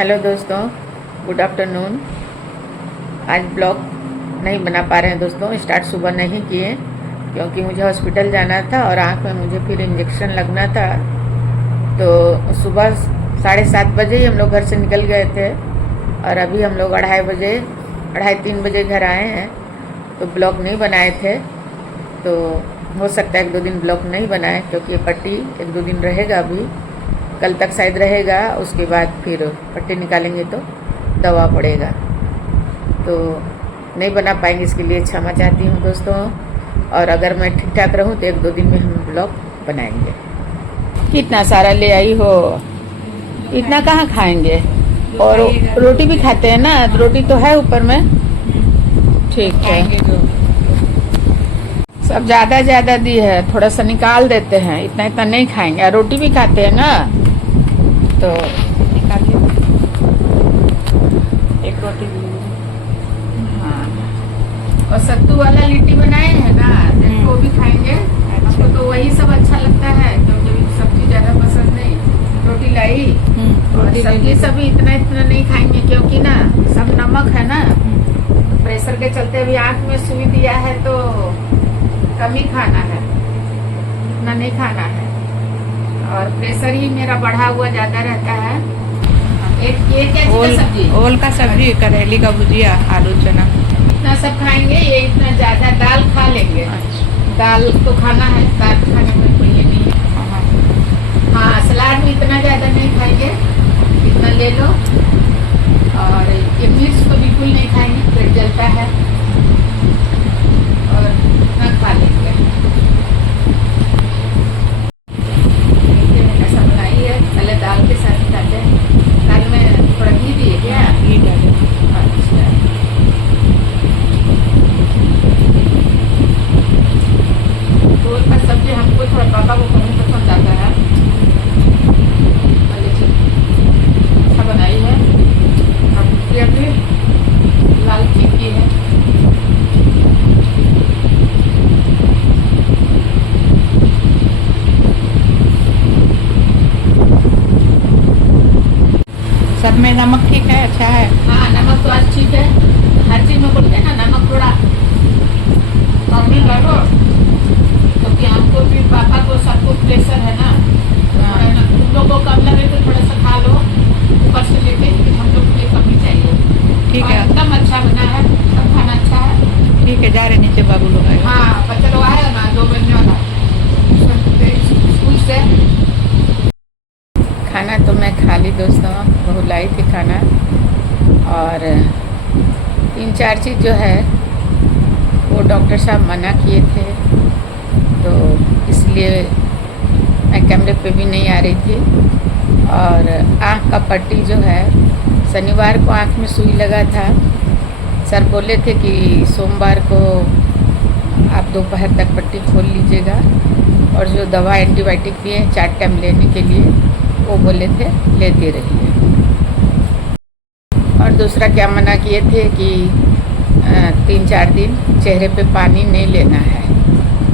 Hello दोस्तों, good afternoon. आज blog नहीं बना पा रहे हैं दोस्तों। स्टार्ट सुबह नहीं किए क्योंकि मुझे हॉस्पिटल जाना था और आँख में मुझे फिर इंजेक्शन लगना था। तो सुबह 7:30 बजे ही हम लोग घर से निकल गए थे और अभी हम लोग 2:30 बजे घर आए हैं। तो ब्लॉग नहीं बनाए थे, तो हो सकता है 1-2 दिन ब्लॉग नहीं बनाए क्योंकि ये पट्टी 1-2 दिन रहेगा। अभी कल तक शायद रहेगा, उसके बाद फिर पट्टी निकालेंगे तो दवा पड़ेगा, तो नहीं बना पाएंगे। इसके लिए क्षमा चाहती हूँ दोस्तों। और अगर मैं ठीक ठाक रहूँ तो 1-2 दिन में हम ब्लॉग बनाएंगे। कितना सारा ले आई हो, इतना कहाँ खाएंगे? और रोटी भी खाते हैं ना, रोटी तो है ऊपर में। ठीक है, सब ज़्यादा दी है, थोड़ा सा निकाल देते हैं, इतना नहीं खाएंगे। रोटी भी खाते हैं ना, तो निकालिए एक रोटी। हाँ, और सत्तू वाला लिट्टी बनाए हैं ना, वो भी खाएंगे। हमको तो वही सब अच्छा लगता है क्योंकि सब्जी ज़्यादा पसंद नहीं। रोटी लाई और सब्जी सभी इतना नहीं खाएंगे क्योंकि ना सब नमक है ना, प्रेशर के चलते अभी आँख में सुई दिया है तो कम ही खाना है, इतना नहीं खाना है। और प्रेशर ही मेरा बढ़ा हुआ ज्यादा रहता है। ओल का सब्जी, करेली का भुजिया, आलू चना, इतना सब खाएंगे। ये इतना ज्यादा दाल खा लेंगे। दाल तो खाना है, दाल खाने में कोई ये नहीं है। हाँ, सलाद भी इतना ज्यादा नहीं खाएंगे, इतना ले लो। और ये मिर्च तो बिल्कुल नहीं खाएंगे, पेट जलता है। और इतना खा लेंगे। ऐसा बनाई है, पहले दाल के साथ खाते हैं। दाल में थोड़ा घी दिए क्या? घी डाले। अच्छा, ओल का सब्जी हमको थोड़ा पापा को कम पसंद आता है। अच्छा बनाई है। अब लाल चिक्की है। सब में नमक ठीक है, अच्छा है। हाँ, नमक तो आज ठीक है। हर चीज में बोलते हैं ना नमक थोड़ा कम ही डालो, क्योंकि हमको भी पापा को सबको प्रेशर है ना। तुम लोग को कम लगे तो थोड़ा सा खा लो ऊपर से लेके, हम लोग को कम ही चाहिए। ठीक है, एकदम अच्छा बना है, सब खाना अच्छा है। ठीक है, जा रहे नीचे बाबू लोग आए। हाँ, बच्चा लोग आएगा ना 2 बजने वाला स्कूल से। खाना तो मैं खा ली दोस्तों, बहुत लाई थी खाना। और 3-4 चीज़ जो है वो डॉक्टर साहब मना किए थे, तो इसलिए मैं कैमरे पे भी नहीं आ रही थी। और आँख का पट्टी जो है, शनिवार को आँख में सुई लगा था। सर बोले थे कि सोमवार को आप दोपहर तक पट्टी खोल लीजिएगा, और जो दवा एंटीबायोटिक दिए 4 टाइम लेने के लिए, वो बोले थे लेते रहिए। और दूसरा क्या मना किए थे कि 3-4 दिन चेहरे पे पानी नहीं लेना है,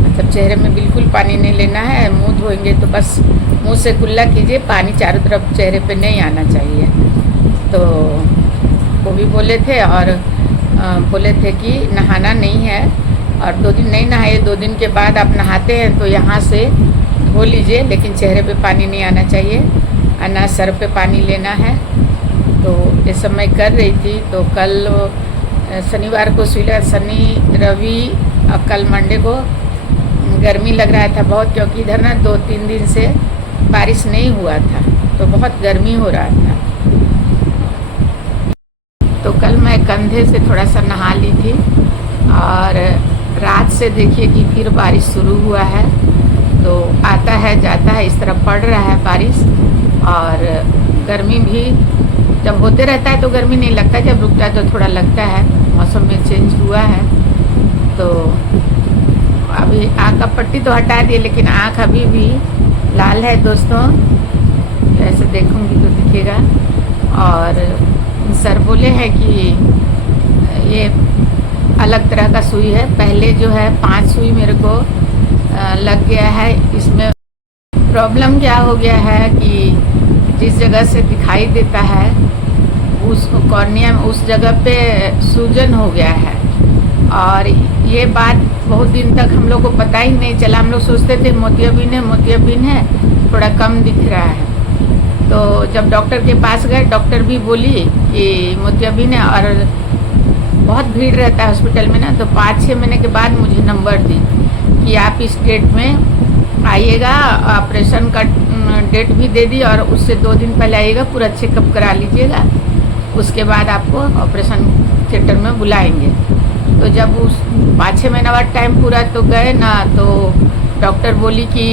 मतलब चेहरे में बिल्कुल पानी नहीं लेना है। मुंह धोएंगे तो बस मुंह से कुल्ला कीजिए, पानी चारों तरफ चेहरे पे नहीं आना चाहिए। तो वो भी बोले थे। और बोले थे कि नहाना नहीं है, और 2 दिन नहीं नहाए, 2 दिन के बाद आप नहाते हैं तो यहाँ से धो लीजिए, लेकिन चेहरे पे पानी नहीं आना चाहिए, और ना सर पे पानी लेना है। तो ये सब मैं कर रही थी। तो कल शनिवार को सुबह, शनि रवि और कल मंडे को गर्मी लग रहा था बहुत, क्योंकि इधर ना 2-3 दिन से बारिश नहीं हुआ था, तो बहुत गर्मी हो रहा था। तो कल मैं कंधे से थोड़ा सा नहा ली थी, और रात से देखिए कि फिर बारिश शुरू हुआ है। तो आता है जाता है, इस तरह पड़ रहा है बारिश। और गर्मी भी जब होते रहता है तो गर्मी नहीं लगता, जब रुकता है तो थोड़ा लगता है। मौसम में चेंज हुआ है। तो अभी आँख का पट्टी तो हटा दिए, लेकिन आँख अभी भी लाल है दोस्तों, ऐसे देखूंगी तो दिखेगा। और सर बोले हैं कि ये अलग तरह का सुई है। पहले जो है 5 सुई मेरे को लग गया है। इसमें प्रॉब्लम क्या हो गया है कि जिस जगह से दिखाई देता है उस कॉर्निया में उस जगह पे सूजन हो गया है। और ये बात बहुत दिन तक हम लोग को पता ही नहीं चला। हम लोग सोचते थे मोतियाबिंद है, थोड़ा कम दिख रहा है। तो जब डॉक्टर के पास गए, डॉक्टर भी बोली कि मोतियाबिंद है, और बहुत भीड़ रहता है हॉस्पिटल में ना। तो 5-6 महीने के बाद मुझे नंबर दी कि आप इस डेट में आइएगा, ऑपरेशन का डेट भी दे दी, और उससे 2 दिन पहले आइएगा, पूरा चेकअप करा लीजिएगा, उसके बाद आपको ऑपरेशन थिएटर में बुलाएंगे। तो जब उस 5-6 महीना बाद टाइम पूरा तो गए ना, तो डॉक्टर बोली कि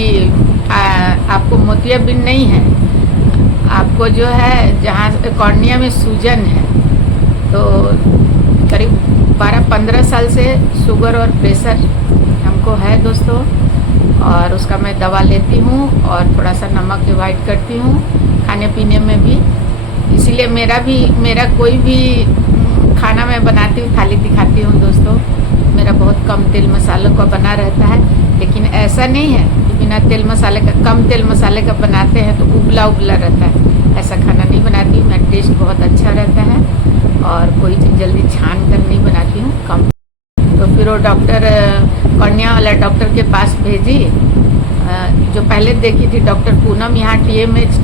आपको मोतियाबिंद नहीं है, आपको जो है जहाँ कॉर्निया में सूजन है। तो करीब 12-15 साल से शुगर और प्रेशर हमको है दोस्तों, और उसका मैं दवा लेती हूँ और थोड़ा सा नमक अवॉइड करती हूँ खाने पीने में भी। इसीलिए मेरा कोई भी खाना मैं बनाती हूँ, थाली दिखाती हूँ दोस्तों, मेरा बहुत कम तेल मसालों का बना रहता है। लेकिन ऐसा नहीं है कि बिना तेल मसाले का, कम तेल मसाले का बनाते हैं तो उबला रहता है, ऐसा खाना नहीं बनाती। मेरा टेस्ट बहुत अच्छा रहता है, और कोई चीज़ जल्दी छान कर नहीं बनाती हूँ, कम। तो फिर वो डॉक्टर, कॉर्निया वाला डॉक्टर के पास भेजी, जो पहले देखी थी डॉक्टर पूनम, यहाँ TMH,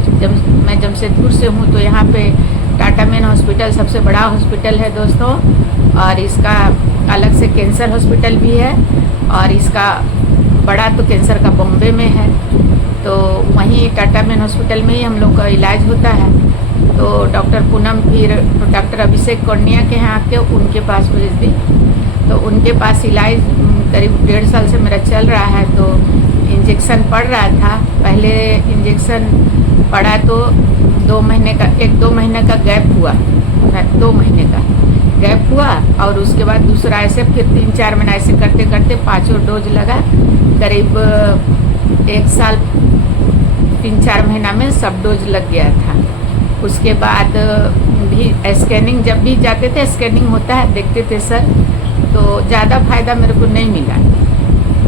मैं जमशेदपुर से हूँ, तो यहाँ पे टाटा मेन हॉस्पिटल सबसे बड़ा हॉस्पिटल है दोस्तों, और इसका अलग से कैंसर हॉस्पिटल भी है, और इसका बड़ा तो कैंसर का बॉम्बे में है। तो वहीं टाटा मेन हॉस्पिटल में ही हम लोग का इलाज होता है। तो डॉक्टर पूनम फिर डॉक्टर अभिषेक कॉर्निया के यहाँ आके उनके पास भेज दी। तो उनके पास इलाज करीब 1.5 साल से मेरा चल रहा है। तो इंजेक्शन पड़ रहा था, पहले इंजेक्शन पड़ा तो 2 महीने का, 1-2 महीने का गैप हुआ, 2 महीने का गैप हुआ, और उसके बाद दूसरा ऐसे फिर 3-4 महीना ऐसे करते करते 5 डोज लगा। करीब 1 साल 3-4 महीना में सब डोज लग गया था। उसके बाद भी स्कैनिंग जब भी जाते थे, स्कैनिंग होता है, देखते थे सर, तो ज़्यादा फायदा मेरे को नहीं मिला।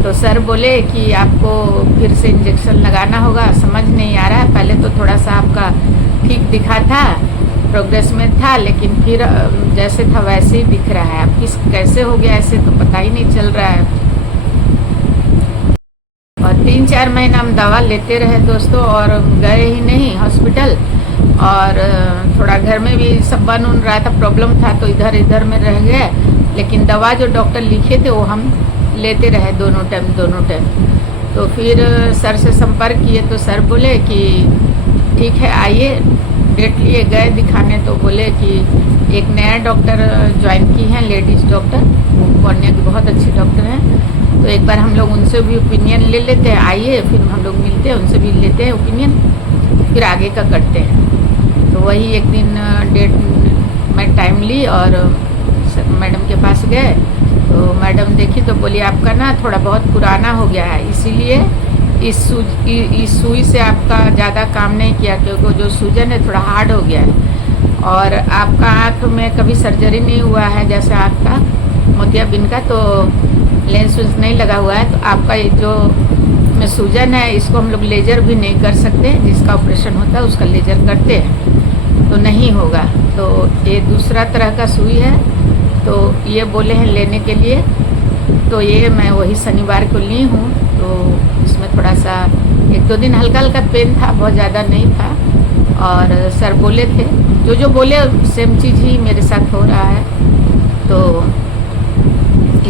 तो सर बोले कि आपको फिर से इंजेक्शन लगाना होगा, समझ नहीं आ रहा है, पहले तो थोड़ा सा आपका ठीक दिखा था, प्रोग्रेस में था, लेकिन फिर जैसे था वैसे ही दिख रहा है। अब कैसे हो गया ऐसे तो पता ही नहीं चल रहा है। और 3-4 महीना हम दवा लेते रहे दोस्तों, और गए ही नहीं हॉस्पिटल, और थोड़ा घर में भी सब बन रहा था, प्रॉब्लम था, तो इधर में रह गए। लेकिन दवा जो डॉक्टर लिखे थे वो हम लेते रहे दोनों टाइम। तो फिर सर से संपर्क किए, तो सर बोले कि ठीक है आइए, डेट लिए गए दिखाने, तो बोले कि एक नया डॉक्टर ज्वाइन की हैं, लेडीज़ डॉक्टर, कॉर्निया की बहुत अच्छी डॉक्टर हैं। तो एक बार हम लोग उनसे भी ओपिनियन ले लेते हैं, आइए, फिर हम लोग मिलते हैं, उनसे भी लेते हैं ओपिनियन, फिर आगे का करते हैं। तो वही एक दिन डेट मैं टाइम ली और मैडम के पास गए। तो मैडम देखी तो बोली आपका ना थोड़ा बहुत पुराना हो गया है, इसीलिए इस सुई से आपका ज़्यादा काम नहीं किया, क्योंकि जो सूजन है थोड़ा हार्ड हो गया है। और आपका आँख में कभी सर्जरी नहीं हुआ है, जैसे आँख का मोतियाबिंद का, तो लेंस वेंस नहीं लगा हुआ है। तो आपका ये जो में सूजन है, इसको हम लोग लेजर भी नहीं कर सकते, जिसका ऑपरेशन होता है उसका लेजर करते हैं, तो नहीं होगा। तो ये दूसरा तरह का सुई है, तो ये बोले हैं लेने के लिए। तो ये मैं वही शनिवार को ली हूँ। तो इसमें थोड़ा सा 1-2 दिन हल्का पेन था, बहुत ज़्यादा नहीं था। और सर बोले थे, जो बोले सेम चीज़ ही मेरे साथ हो रहा है। तो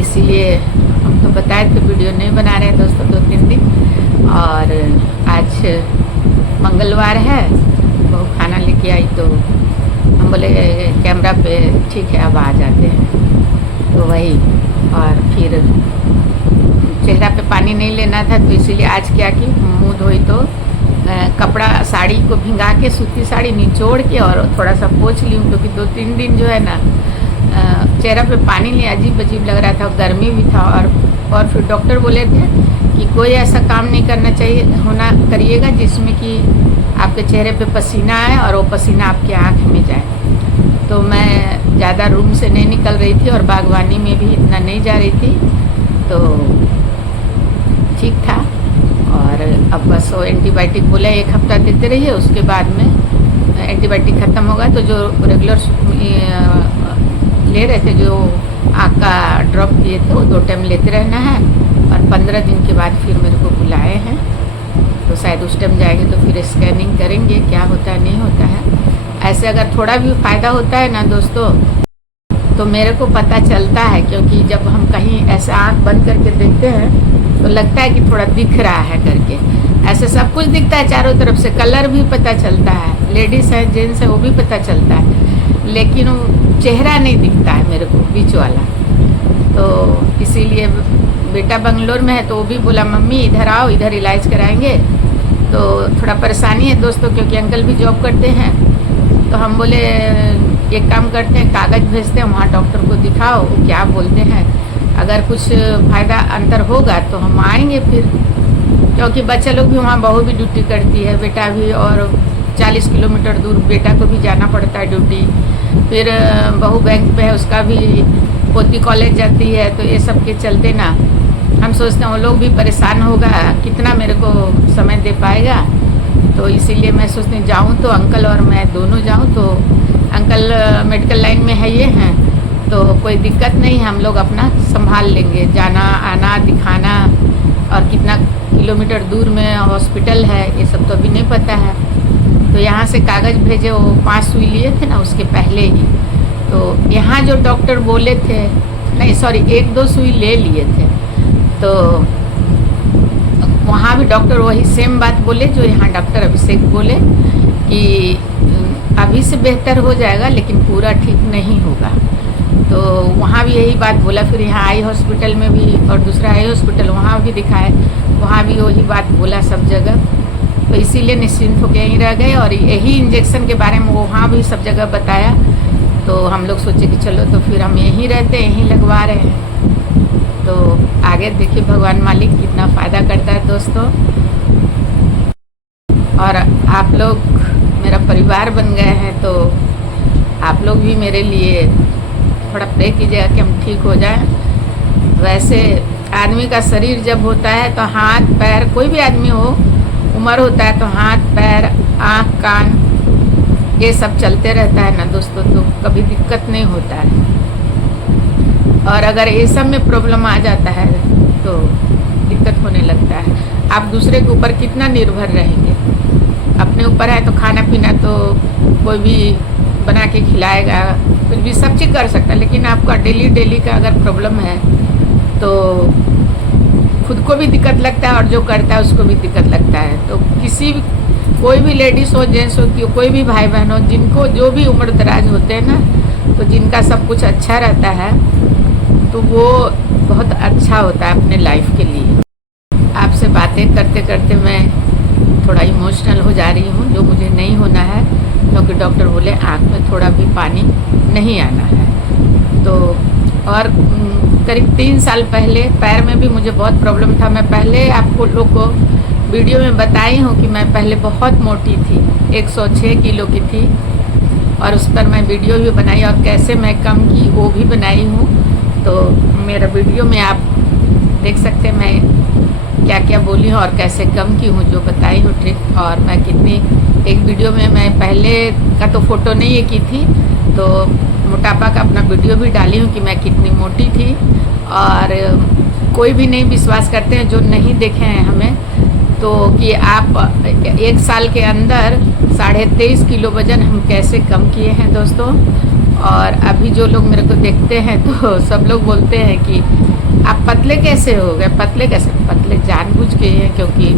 इसीलिए हम तो बताए थे वीडियो नहीं बना रहे हैं दोस्तों 2-3 दिन। और आज मंगलवार है, वो खाना लेके आई, तो हम बोले कैमरा पे ठीक है अब आ जाते हैं। तो वही, और फिर चेहरा पे पानी नहीं लेना था, तो इसीलिए आज क्या की मुँह धोई तो कपड़ा साड़ी को भिंगा के, सूती साड़ी निचोड़ के और थोड़ा सा पोंछ ली हूँ, क्योंकि 2-3 दिन जो है ना चेहरा पे पानी नहीं, अजीब लग रहा था, गर्मी भी था। और फिर डॉक्टर बोले थे कि कोई ऐसा काम नहीं करना चाहिए, करिएगा जिसमें कि आपके चेहरे पे पसीना आए और वो पसीना आपके आँख में जाए। तो मैं ज़्यादा रूम से नहीं निकल रही थी और बागवानी में भी इतना नहीं जा रही थी, तो ठीक था। और अब बस वो एंटीबायोटिक बोला 1 हफ्ता देते रहिए, उसके बाद में एंटीबायोटिक ख़त्म होगा तो जो रेगुलर ले रहे थे, जो आँख का ड्रॉप दिए थे, वो 2 टाइम लेते रहना है। और 15 दिन के बाद फिर मेरे को बुलाए हैं, तो शायद उस टाइम जाएंगे तो फिर स्कैनिंग करेंगे क्या होता है नहीं होता है। ऐसे अगर थोड़ा भी फ़ायदा होता है ना दोस्तों तो मेरे को पता चलता है, क्योंकि जब हम कहीं ऐसे आँख बंद करके देखते हैं तो लगता है कि थोड़ा दिख रहा है करके। ऐसे सब कुछ दिखता है चारों तरफ से, कलर भी पता चलता है, लेडीज़ है जेंट्स है वो भी पता चलता है, लेकिन वो चेहरा नहीं दिखता है मेरे को बीच वाला। तो इसीलिए बेटा बंगलोर में है तो वो भी बोला मम्मी इधर आओ, इधर इलाज कराएंगे। तो थोड़ा परेशानी है दोस्तों, क्योंकि अंकल भी जॉब करते हैं। तो हम बोले एक काम करते हैं, कागज़ भेजते हैं, वहाँ डॉक्टर को दिखाओ, वो क्या बोलते हैं, अगर कुछ फ़ायदा अंतर होगा तो हम आएंगे फिर। क्योंकि बच्चे लोग भी वहाँ, बहू भी ड्यूटी करती है, बेटा भी, और 40 किलोमीटर दूर बेटा को भी जाना पड़ता है ड्यूटी। फिर बहू बैंक पे है, उसका भी, पोती कॉलेज जाती है, तो ये सब के चलते ना हम सोचते हैं वो लोग भी परेशान होगा, कितना मेरे को समय दे पाएगा। तो इसीलिए मैं सोचती हूँ जाऊँ तो अंकल और मैं दोनों जाऊँ। तो अंकल मेडिकल लाइन में है ये हैं, तो कोई दिक्कत नहीं है, हम लोग अपना संभाल लेंगे, जाना आना दिखाना, और कितना किलोमीटर दूर में हॉस्पिटल है ये सब तो अभी नहीं पता है। तो यहाँ से कागज़ भेजे, वो 5 सुई लिए थे ना उसके पहले ही। तो यहाँ जो डॉक्टर बोले थे, नहीं सॉरी 1-2 सुई ले लिए थे, तो वहाँ भी डॉक्टर वही सेम बात बोले जो यहाँ डॉक्टर अभिषेक बोले कि अभी से बेहतर हो जाएगा लेकिन पूरा ठीक नहीं होगा। तो वहाँ भी यही बात बोला। फिर यहाँ आई हॉस्पिटल में भी, और दूसरा आई हॉस्पिटल वहाँ भी दिखाए, वहाँ भी वही बात बोला सब जगह। तो इसीलिए निश्चिंत होकर यहीं रह गए, और यही इंजेक्शन के बारे में वहाँ भी सब जगह बताया। तो हम लोग सोचे कि चलो तो फिर हम यहीं रहते हैं, यहीं लगवा रहे हैं। तो आगे देखिए भगवान मालिक कितना फ़ायदा करता है दोस्तों। और आप लोग मेरा परिवार बन गए हैं, तो आप लोग भी मेरे लिए थोड़ा प्रे कीजिएगा कि हम ठीक हो जाएं। वैसे आदमी का शरीर जब होता है तो हाथ पैर, कोई भी आदमी हो, उम्र होता है तो हाथ पैर आँख कान ये सब चलते रहता है ना दोस्तों, तो कभी दिक्कत नहीं होता है। और अगर ये सब में प्रॉब्लम आ जाता है तो दिक्कत होने लगता है। आप दूसरे के ऊपर कितना निर्भर रहेंगे, अपने ऊपर है तो खाना पीना तो कोई भी बना के खिलाएगा, कुछ भी सब चीज़ कर सकता है, लेकिन आपका डेली का अगर प्रॉब्लम है तो खुद को भी दिक्कत लगता है और जो करता है उसको भी दिक्कत लगता है। तो कोई भी लेडीज़ हो जेंट्स हो, कोई भी भाई बहन हो, जिनको जो भी उम्र दराज होते हैं ना, तो जिनका सब कुछ अच्छा रहता है तो वो बहुत अच्छा होता है अपने लाइफ के लिए। आपसे बातें करते करते मैं थोड़ा इमोशनल हो जा रही हूँ, जो मुझे नहीं होना है, क्योंकि डॉक्टर बोले आँख में थोड़ा भी पानी नहीं आना है। तो और करीब 3 साल पहले पैर में भी मुझे बहुत प्रॉब्लम था। मैं पहले आपको लोग को वीडियो में बताई हूँ कि मैं पहले बहुत मोटी थी, 106 किलो की थी, और उस पर मैं वीडियो भी बनाई, और कैसे मैं कम की वो भी बनाई हूँ। तो मेरा वीडियो में आप देख सकते हैं मैं क्या क्या बोली हूँ और कैसे कम की हूँ, जो बताई हूँ ट्रिक। और मैं कितनी, एक वीडियो में मैं पहले का तो फ़ोटो नहीं ये की थी, तो मोटापा का अपना वीडियो भी डाली हूँ कि मैं कितनी मोटी थी। और कोई भी नहीं विश्वास करते हैं जो नहीं देखे हैं हमें, तो कि आप 1 साल के अंदर 23.5 किलो वज़न हम कैसे कम किए हैं दोस्तों। और अभी जो लोग मेरे को देखते हैं तो सब लोग बोलते हैं कि आप पतले कैसे हो गए, पतले कैसे, पतले जानबूझ के हैं, क्योंकि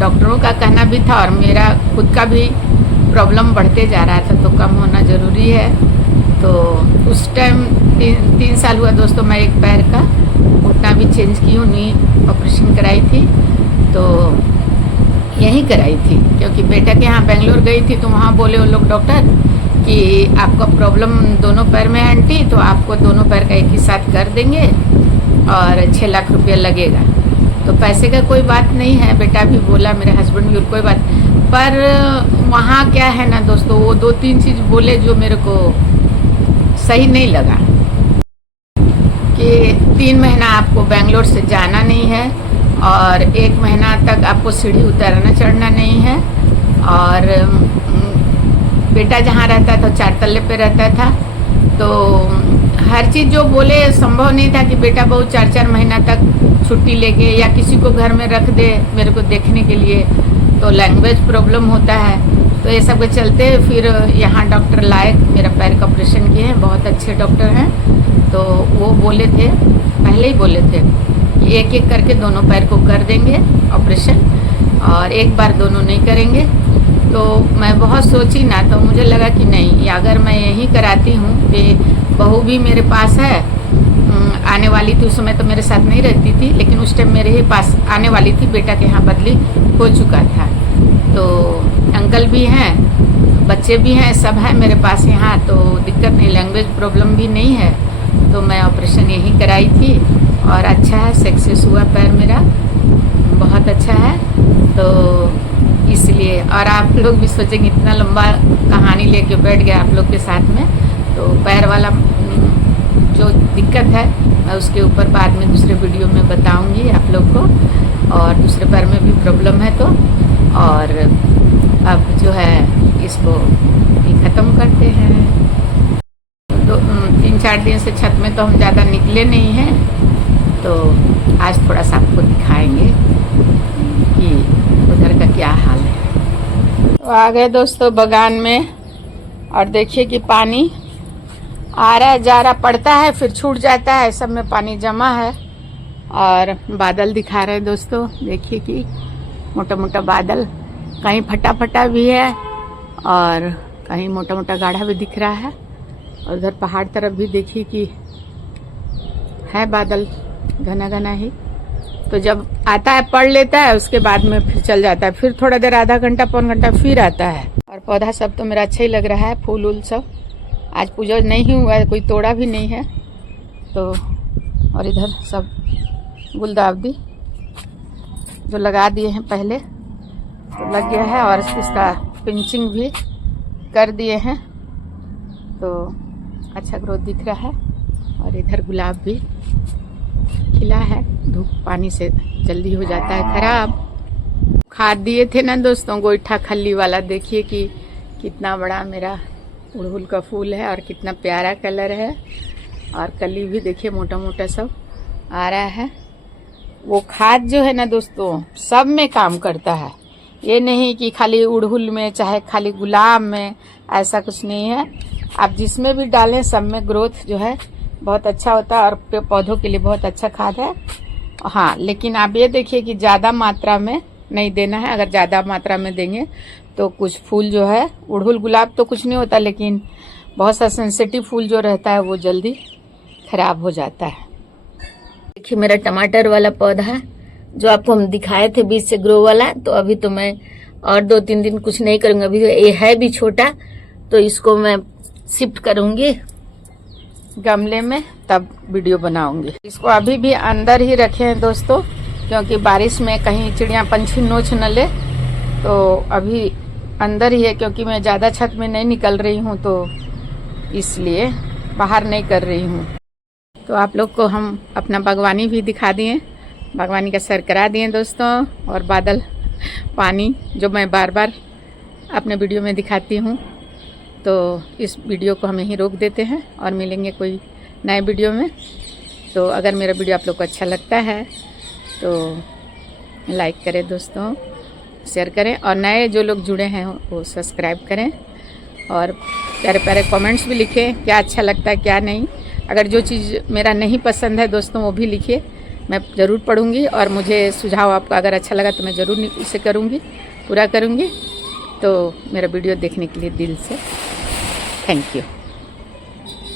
डॉक्टरों का कहना भी था और मेरा खुद का भी प्रॉब्लम बढ़ते जा रहा था, तो कम होना ज़रूरी है। तो उस टाइम 3 साल हुआ दोस्तों, मैं एक पैर का घुटना भी चेंज की हूँ, नी ऑपरेशन कराई थी, तो यहीं कराई थी, क्योंकि बेटा के यहाँ बेंगलोर गई थी, तो वहाँ बोले वो लोग डॉक्टर कि आपका प्रॉब्लम दोनों पैर में है आंटी, तो आपको दोनों पैर का एक ही साथ कर देंगे और 6 लाख रुपया लगेगा। तो पैसे का कोई बात नहीं है, बेटा भी बोला, मेरे हस्बैंड भी, कोई बात। पर वहाँ क्या है ना दोस्तों, वो 2-3 चीज़ बोले जो मेरे को सही नहीं लगा, कि 3 महीना आपको बेंगलोर से जाना नहीं है, और 1 महीना तक आपको सीढ़ी उतरना चढ़ना नहीं है। और बेटा जहाँ रहता था 4 तल्ले पे रहता था, तो हर चीज़ जो बोले संभव नहीं था कि बेटा बहुत 4-4 महीना तक छुट्टी लेके या किसी को घर में रख दे मेरे को देखने के लिए, तो लैंग्वेज प्रॉब्लम होता है। तो ये सब के चलते फिर यहाँ डॉक्टर लायक मेरा पैर का ऑपरेशन किए हैं, बहुत अच्छे डॉक्टर हैं। तो वो बोले थे, पहले ही बोले थे कि एक एक करके दोनों पैर को कर देंगे ऑपरेशन, और एक बार दोनों नहीं करेंगे। तो मैं बहुत सोची ना, तो मुझे लगा कि नहीं, अगर मैं यहीं कराती हूँ, बहू भी मेरे पास है, आने वाली थी, उस समय तो मेरे साथ नहीं रहती थी, लेकिन उस टाइम मेरे ही पास आने वाली थी, बेटा के यहाँ बदली हो चुका था। तो अंकल भी हैं, बच्चे भी हैं, सब है मेरे पास यहाँ, तो दिक्कत नहीं, लैंग्वेज प्रॉब्लम भी नहीं है। तो मैं ऑपरेशन यहीं कराई थी और अच्छा है, सक्सेस हुआ पैर मेरा, बहुत अच्छा है। तो इसलिए, और आप लोग भी सोचेंगे इतना लंबा कहानी लेके बैठ गए आप लोग के साथ में, तो पैर वाला जो दिक्कत है मैं उसके ऊपर बाद में दूसरे वीडियो में बताऊंगी आप लोग को, और दूसरे पैर में भी प्रॉब्लम है। तो और अब जो है इसको ख़त्म करते हैं। 3-4 दिन से छत में तो हम ज़्यादा निकले नहीं हैं, तो आज थोड़ा सा आपको दिखाएंगे कि उधर का क्या हाल है। तो आ गए दोस्तों बगान में, और देखिए कि पानी आ रहा है, जा रहा, पड़ता है, फिर छूट जाता है, सब में पानी जमा है। और बादल दिखा रहे हैं दोस्तों, देखिए कि मोटा मोटा बादल, कहीं फटा फटा भी है और कहीं मोटा मोटा गाढ़ा भी दिख रहा है। और उधर पहाड़ तरफ भी देखिए कि है बादल घना घना ही। तो जब आता है पढ़ लेता है, उसके बाद में फिर चल जाता है, फिर थोड़ा देर, आधा घंटा पौन घंटा फिर आता है। और पौधा सब तो मेरा अच्छा ही लग रहा है, फूल उल सब। आज पूजा नहीं हुआ है, कोई तोड़ा भी नहीं है। तो और इधर सब गुलदाउदी जो लगा दिए हैं पहले, तो लग गया है, और इसका पिंचिंग भी कर दिए हैं, तो अच्छा ग्रोथ दिख रहा है। और इधर गुलाब भी खिला है, धूप पानी से जल्दी हो जाता है खराब। खाद दिए थे ना दोस्तों, गोईठा खल्ली वाला, देखिए कि कितना बड़ा मेरा उड़हुल का फूल है और कितना प्यारा कलर है। और कली भी देखिए मोटा मोटा सब आ रहा है। वो खाद जो है ना दोस्तों, सब में काम करता है, ये नहीं कि खाली उड़हुल में चाहे खाली गुलाब में, ऐसा कुछ नहीं है। आप जिसमें भी डालें सब में ग्रोथ जो है बहुत अच्छा होता है, और पौधों के लिए बहुत अच्छा खाद है। हाँ, लेकिन आप ये देखिए कि ज़्यादा मात्रा में नहीं देना है। अगर ज़्यादा मात्रा में देंगे तो कुछ फूल जो है, उड़हुल गुलाब तो कुछ नहीं होता, लेकिन बहुत सा सेंसिटिव फूल जो रहता है वो जल्दी खराब हो जाता है। देखिए मेरा टमाटर वाला पौधा जो आपको हम दिखाए थे बीच से ग्रो वाला, तो अभी तो मैं और 2-3 दिन कुछ नहीं करूँगी। अभी ये है भी छोटा, तो इसको मैं शिफ्ट करूँगी गमले में, तब वीडियो बनाऊंगी। इसको अभी भी अंदर ही रखे हैं दोस्तों, क्योंकि बारिश में कहीं चिड़िया पंछी नोच न ले, तो अभी अंदर ही है, क्योंकि मैं ज़्यादा छत में नहीं निकल रही हूँ, तो इसलिए बाहर नहीं कर रही हूँ। तो आप लोग को हम अपना बागवानी भी दिखा दिए, बागवानी का सैर करा दिए दोस्तों। और बादल, पानी जो मैं बार बार अपने वीडियो में दिखाती हूँ। तो इस वीडियो को हम यहीं रोक देते हैं और मिलेंगे कोई नए वीडियो में। तो अगर मेरा वीडियो आप लोग को अच्छा लगता है तो लाइक करें दोस्तों, शेयर करें, और नए जो लोग जुड़े हैं वो सब्सक्राइब करें, और प्यारे प्यारे कमेंट्स भी लिखें, क्या अच्छा लगता है क्या नहीं। अगर जो चीज़ मेरा नहीं पसंद है दोस्तों वो भी लिखिए, मैं ज़रूर पढ़ूंगी, और मुझे सुझाव आपका अगर अच्छा लगा तो मैं ज़रूर इसे करूंगी, पूरा करूंगी। तो मेरा वीडियो देखने के लिए दिल से थैंक यू।